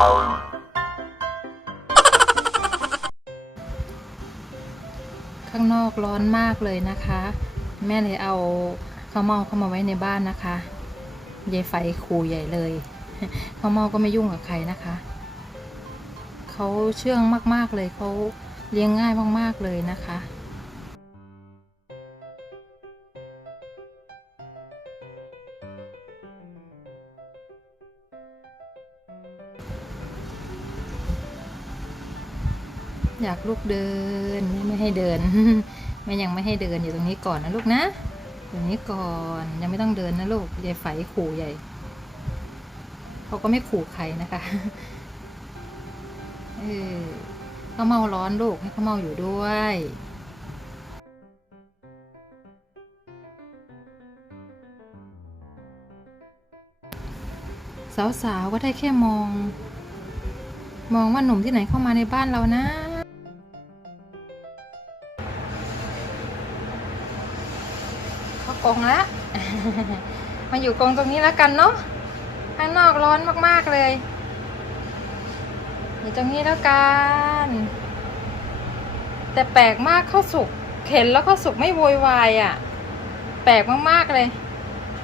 ข้างนอกร้อนมากเลยนะคะ แม่เลยเอาข้าวเม่าเข้ามาไว้ในบ้านนะคะยายไฟขู่ใหญ่เลยข้าวเม่าก็ไม่ยุ่งกับใครนะคะเขาเชื่องมากๆเลยเขาเลี้ยงง่ายมากๆเลยนะคะ อยากลูกเดินไม่ให้เดินแม่ยังไม่ให้เดินอยู่ตรงนี้ก่อนนะลูกนะตรงนี้ก่อนยังไม่ต้องเดินนะลูกยายไฝขู่ใหญ่เขาก็ไม่ขู่ใครนะคะเออเขาเมาร้อนลูกให้เขาเมาอยู่ด้วยสาวๆก็ได้แค่มอง มองว่าหนุ่มที่ไหนเข้ามาในบ้านเรานะ กรงแล้วมาอยู่กรงตรงนี้แล้วกันเนาะ ข้างนอกร้อนมากๆเลย อยู่ตรงนี้แล้วกัน แต่แปลกมากข้าวสุกเห็นแล้วข้าวสุกไม่โวยวายอะ่ะ แปลกมากๆเลย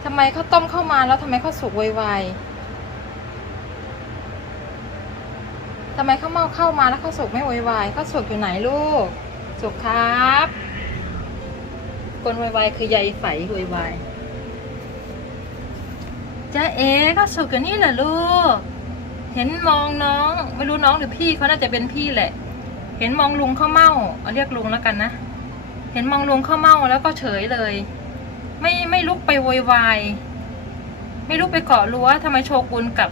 ทำไมข้าวต้มเข้ามาแล้วทำไมข้าวสุกโวยวายทำไมข้าวเม่าเข้ามาแล้วข้าวสุกไม่โวยวายข้าวสุกอยู่ไหนลูก สุกครับ คนโวยวายคือใยไฝวยวายจ้าเอ๋ข้าวสุกอยู่นี่เหรอลูก เห็นมองน้อง ไม่รู้น้องหรือพี่เขาน่าจะเป็นพี่แหละ เห็นมองลุงเข้าเมาเอาเรียกลุงแล้วกันนะ เห็นมองลุงเข้าเมาแล้วก็เฉยเลย ไม่ไม่ลุกไปโวยวาย ไม่ลุกไปเกาะรั้วทำไมโชกุนกับ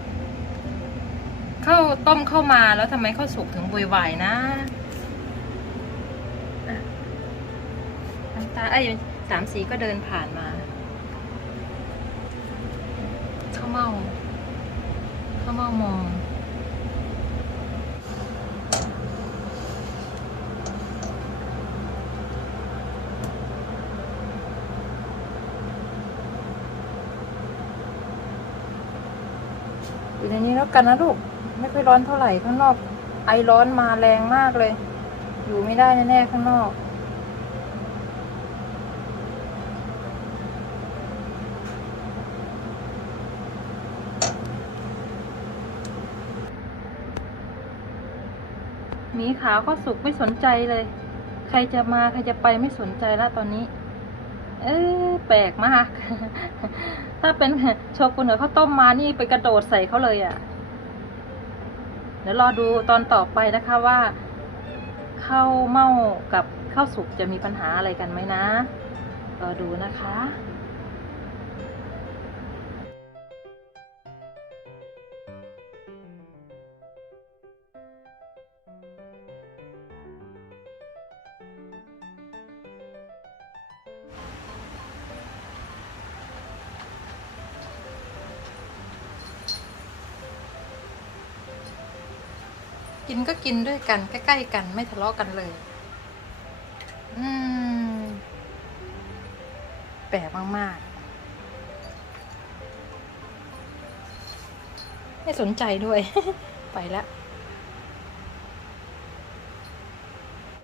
ข้าวต้มเข้ามาแล้วทำไมข้าวสุกถึงวุ่นวายนะน้ำ ตาไอ้สามสีก็เดินผ่านมาข้าวเมาข้าวเมามองอยู่ในนี้แล้วกันนะลูก ไม่ค่อยร้อนเท่าไหร่ข้างนอก ไอร้อนมาแรงมากเลย อยู่ไม่ได้แน่ๆข้างนอก หมีขาวก็สุกไม่สนใจเลย ใครจะมาใครจะไปไม่สนใจแล้วตอนนี้ เออแปลกมาก ถ้าเป็นโชกุนเหรอเขาต้มมานี่ไปกระโดดใส่เขาเลยอะ่ะ เดี๋ยวรอดูตอนต่อไปนะคะว่าข้าวเม่ากับข้าวสุกจะมีปัญหาอะไรกันไหมนะรอดูนะคะ กินก็กินด้วยกัน ใกล้ๆกันไม่ทะเลาะกันเลย อืม แปลกมากๆ ไม่สนใจด้วย ไปแล้ว